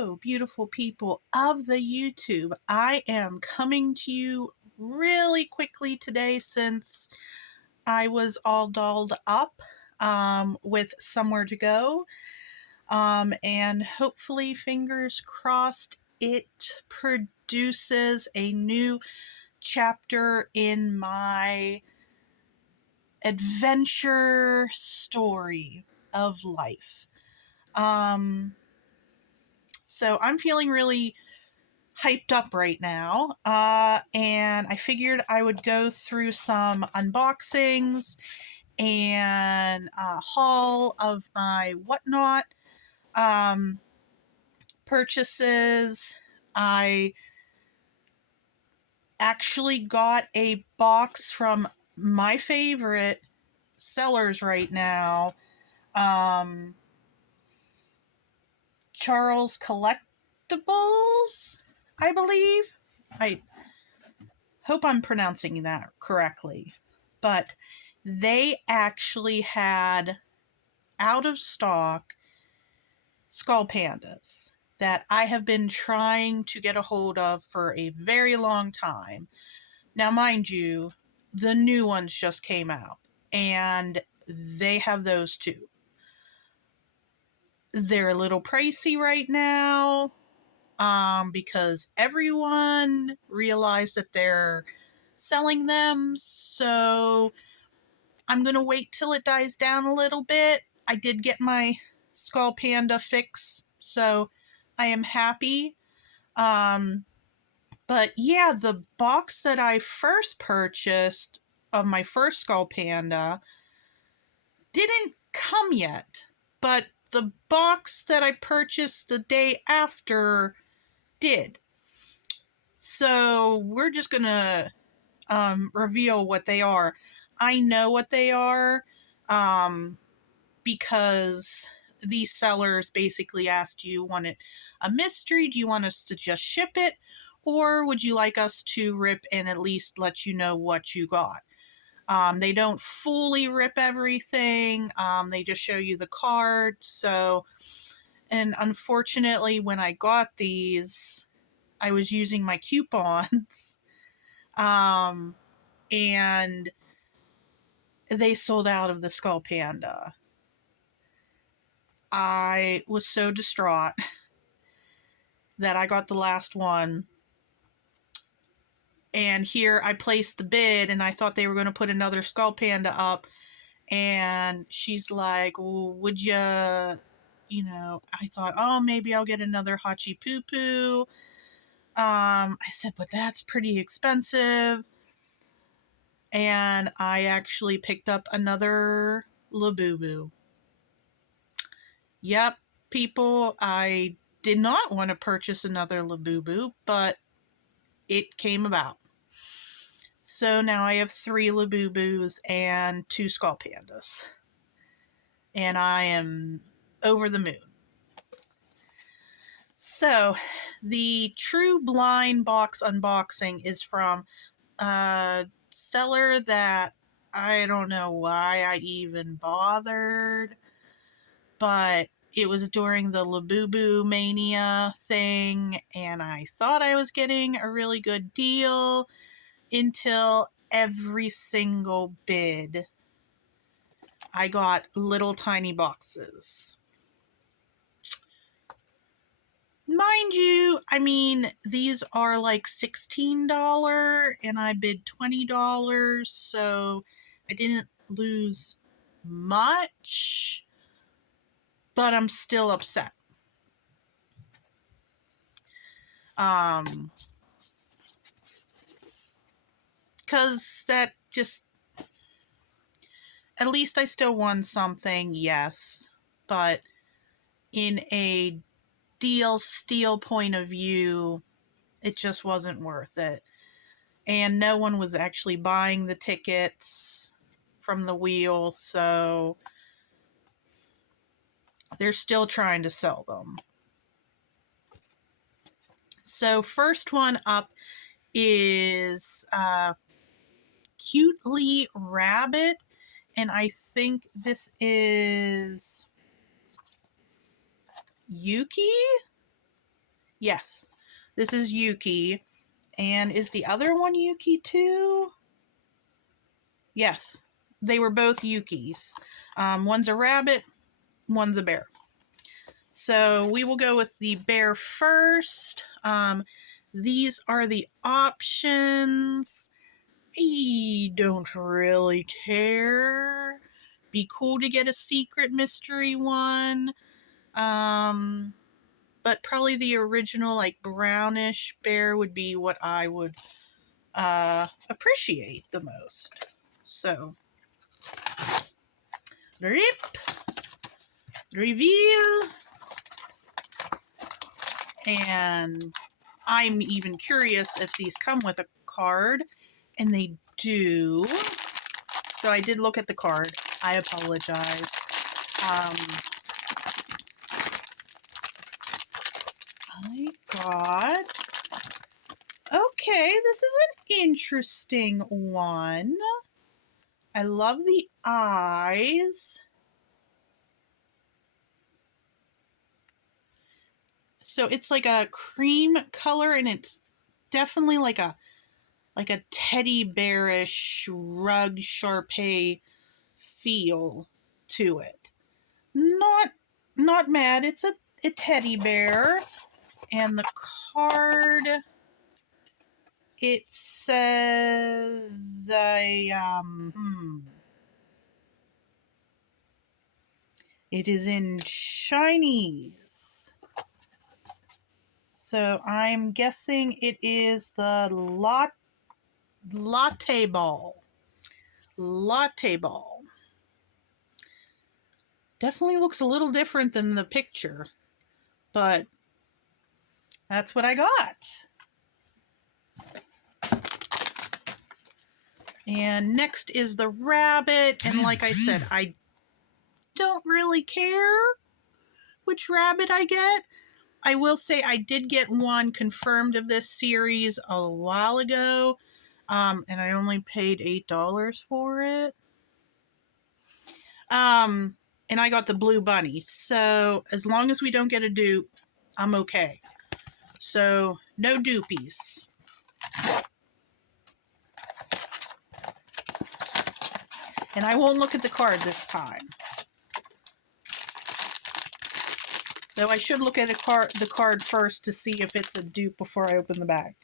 Hello, beautiful people of the YouTube. I am coming to you really quickly today since I was all dolled up with somewhere to go. And hopefully, fingers crossed, it produces a new chapter in my adventure story of life. So I'm feeling really hyped up right now, and I figured I would go through some unboxings and haul of my whatnot purchases. I actually got a box from my favorite sellers right now, Charles Collectibles, I believe. I hope I'm pronouncing that correctly. But they actually had out of stock skull pandas that I have been trying to get a hold of for a very long time. Now, mind you, the new ones just came out, and they have those too. They're a little pricey right now, because everyone realized that they're selling them, so I'm going to wait till it dies down a little bit. I did get my Skull Panda fix, so I am happy. But yeah, the box that I first purchased of my first Skull Panda didn't come yet, but the box that I purchased the day after did. So we're just going to reveal what they are. I know what they are, because these sellers basically asked, do you want it a mystery? Do you want us to just ship it? Or would you like us to rip and at least let you know what you got? They don't fully rip everything. They just show you the card. So, and unfortunately, when I got these, I was using my coupons. And they sold out of the Skull Panda. I was so distraught that I got the last one. And here I placed the bid, and I thought they were going to put another Skull Panda up. And she's like, well, would you, I thought, oh, maybe I'll get another Hachi Poo Poo. I said, but that's pretty expensive. And I actually picked up another labubu. Yep, people, I did not want to purchase another labubu, but it came about. So now I have 3 labubus and 2 skull pandas. And I am over the moon. So, the True Blind Box unboxing is from a seller that I don't know why I even bothered, but it was during the Labubu Mania thing, and I thought I was getting a really good deal until every single bid I got little tiny boxes. Mind you, I mean, these are like $16 and I bid $20, so I didn't lose much, but I'm still upset. Because that just, at least I still won something, yes, but in a deal steal point of view, it just wasn't worth it. And no one was actually buying the tickets from the wheel, so they're still trying to sell them. So first one up is Cutely Rabbit, and I think this is Yooki? Yes, this is Yooki. And is the other one Yooki too? Yes, they were both Yookis. One's a rabbit, one's a bear. So we will go with the bear first. These are the options. I don't really care. Be cool to get a secret mystery one. But probably the original, like brownish bear, would be what I would appreciate the most. So, rip, reveal, and I'm even curious if these come with a card, and they do. So I did look at the card. I apologize. I got... Okay, this is an interesting one. I love the eyes. So it's like a cream color, and it's definitely like a teddy bearish rug Sharpay feel to it. Not mad. It's a teddy bear, and the card, it says it is in Chinese. So I'm guessing it is the latte ball. Latte ball. Definitely looks a little different than the picture, but that's what I got. And next is the rabbit, and like I said, I don't really care which rabbit I get. I will say I did get one confirmed of this series a while ago, and I only paid $8 for it. And I got the blue bunny, so as long as we don't get a dupe, I'm okay. So, no dupies. And I won't look at the card this time. Though I should look at the card first to see if it's a dupe before I open the bag.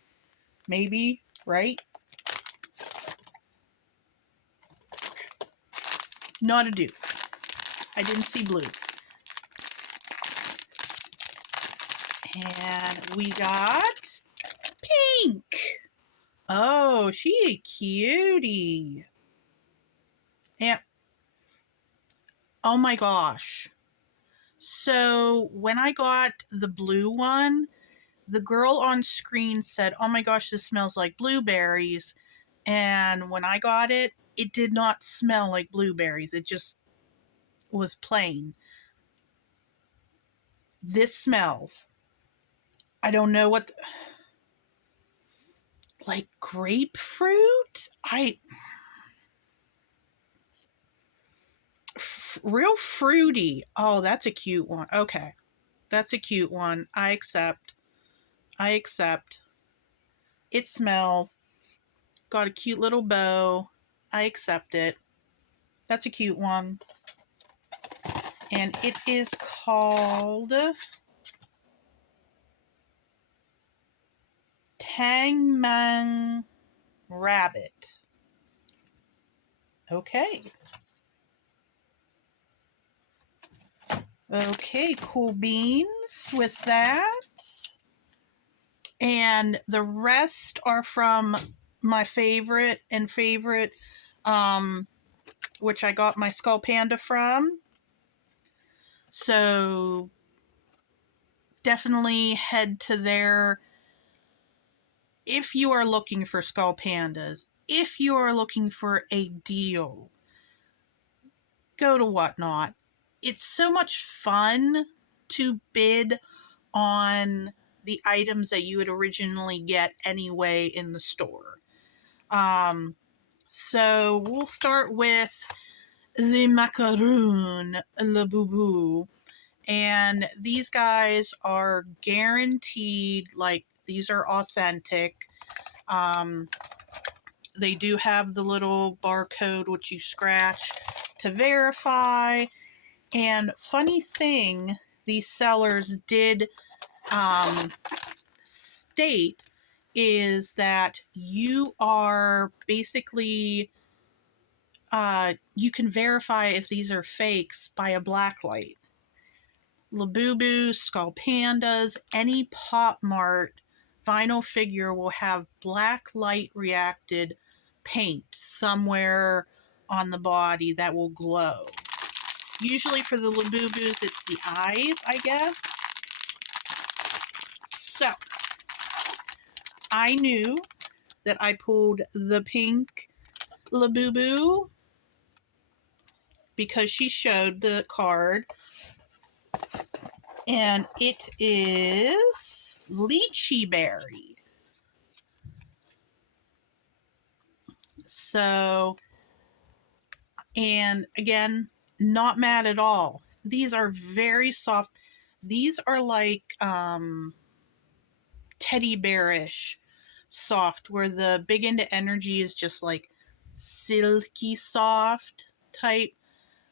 Maybe, right? Not a dupe. I didn't see blue. And we got pink. Oh, she a cutie. Yeah. Oh my gosh. So when I got the blue one, the girl on screen said, "Oh my gosh, this smells like blueberries." And when I got it, it did not smell like blueberries. It just was plain. This smells, I don't know what, like grapefruit? Real fruity. Oh, that's a cute one. Okay. That's a cute one. I accept. I accept. It smells. Got a cute little bow. I accept it. That's a cute one. And it is called Tang Mang Rabbit. Okay. Okay, cool beans with that. And the rest are from my favorite, which I got my SKULLPANDA from. So definitely head to there if you are looking for SKULLPANDAs. If you are looking for a deal, go to Whatnot. It's so much fun to bid on the items that you would originally get anyway in the store. So we'll start with the macaroon labubu. And these guys are guaranteed, like, these are authentic. They do have the little barcode which you scratch to verify. And funny thing, these sellers did state is that you are basically, you can verify if these are fakes by a black light. Labubu, SKULLPANDAs, any Pop Mart vinyl figure will have black light reacted paint somewhere on the body that will glow. Usually for the Labubus, it's the eyes, I guess. So, I knew that I pulled the pink Labubu because she showed the card. And it is lychee berry. So, and again, not mad at all. These are very soft. These are like teddy bearish soft, where the Big Into Energy is just like silky soft type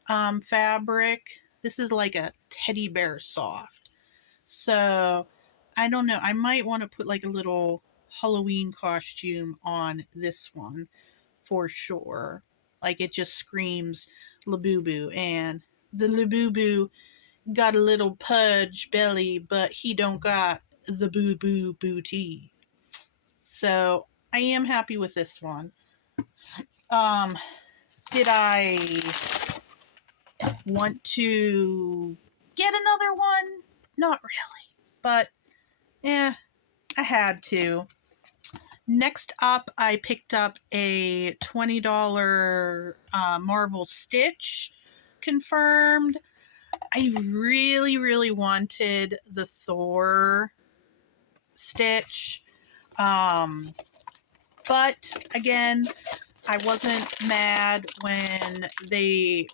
fabric. This is like a teddy bear soft. So, I don't know. I might want to put like a little Halloween costume on this one for sure. Like, it just screams Labubu. And the Labubu got a little pudge belly, but he don't got the boo-boo booty. So, I am happy with this one. Did I want to get another one? Not really. But, I had to. Next up, I picked up a $20 Marvel Stitch confirmed. I really, really wanted the Thor Stitch. But, again, I wasn't mad when they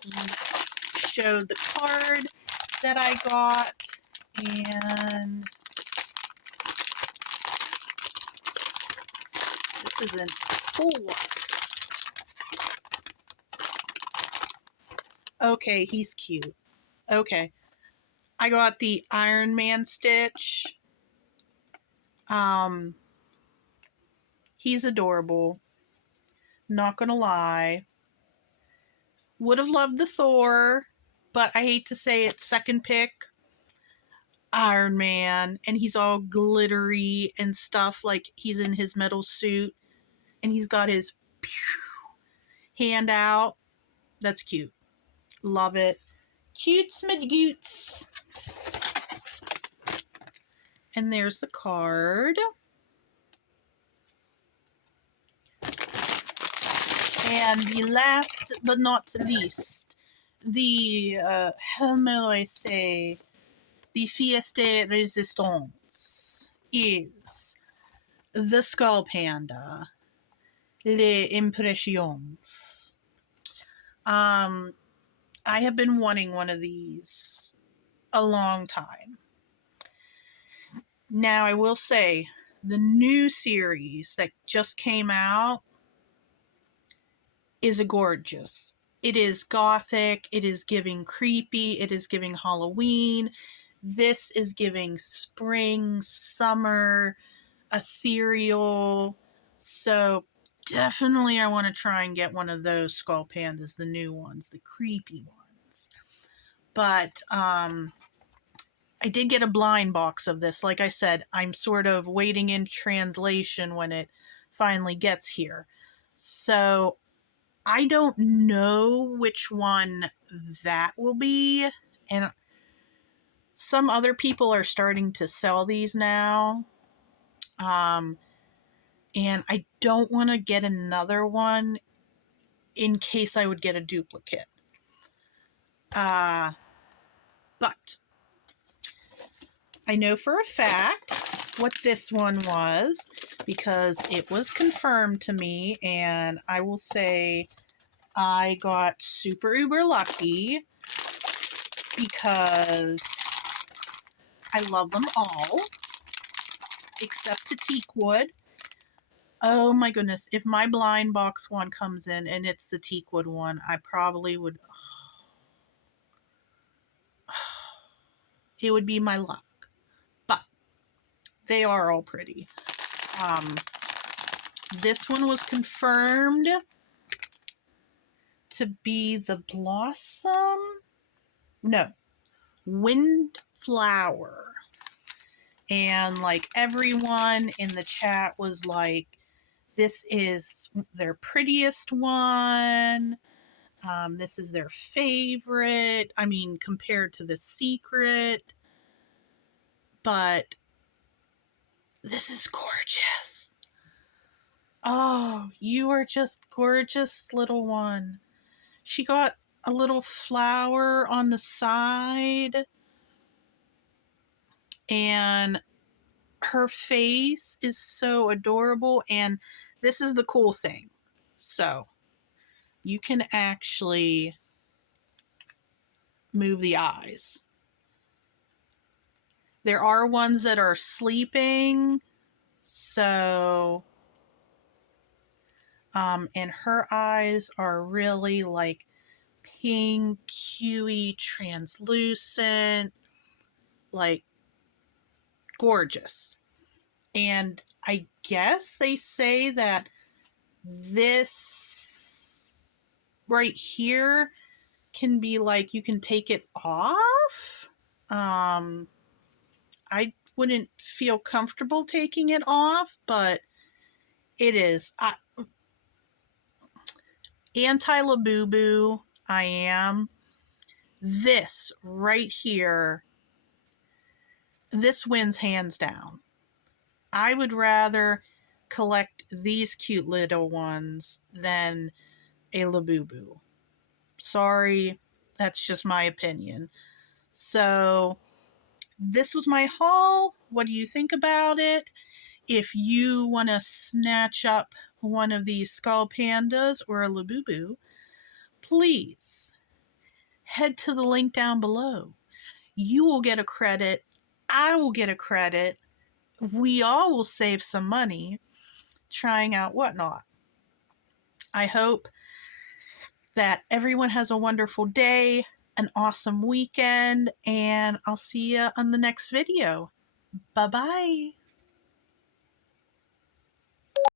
showed the card that I got. And this isn't full. Okay, he's cute. Okay. I got the Iron Man Stitch. He's adorable. Not gonna lie. Would have loved the Thor, but I hate to say it, second pick, Iron Man. And he's all glittery and stuff, like he's in his metal suit. And he's got his hand out. That's cute. Love it. Cutes magoots. And there's the card. And the last but not least, the, how may I say, the pièce de résistance is the SKULLPANDA, Les Impressions. I have been wanting one of these a long time. Now, I will say, the new series that just came out is gorgeous. It is gothic, it is giving creepy, it is giving Halloween. This is giving spring, summer, ethereal. So definitely I want to try and get one of those SKULLPANDAs, the new ones, the creepy ones. But I did get a blind box of this. Like I said, I'm sort of waiting in translation when it finally gets here. So I don't know which one that will be. And some other people are starting to sell these now. And I don't want to get another one in case I would get a duplicate. But I know for a fact what this one was because it was confirmed to me, and I will say I got super uber lucky because I love them all, except the teak wood. Oh my goodness, if my blind box one comes in and it's the teak wood one, I probably would, it would be my luck. But they are all pretty. This one was confirmed to be the blossom. No, windflower. And like everyone in the chat was like, this is their prettiest one. This is their favorite. I mean, compared to the secret. But this is gorgeous. Oh, you are just gorgeous, little one. She got a little flower on the side. And her face is so adorable. And this is the cool thing. So, you can actually move the eyes. There are ones that are sleeping. So, and her eyes are really like pink, huey, translucent, like gorgeous. And I guess they say that this right here can be like, you can take it off. I wouldn't feel comfortable taking it off, but it is. Anti-labubu, I am. This right here, this wins hands down. I would rather collect these cute little ones than a labubu. Sorry, that's just my opinion. So, this was my haul. What do you think about it? If you want to snatch up one of these skull pandas or a labubu, please head to the link down below. You will get a credit. I will get a credit. We all will save some money trying out Whatnot. I hope that everyone has a wonderful day, an awesome weekend, and I'll see you on the next video. Bye-bye.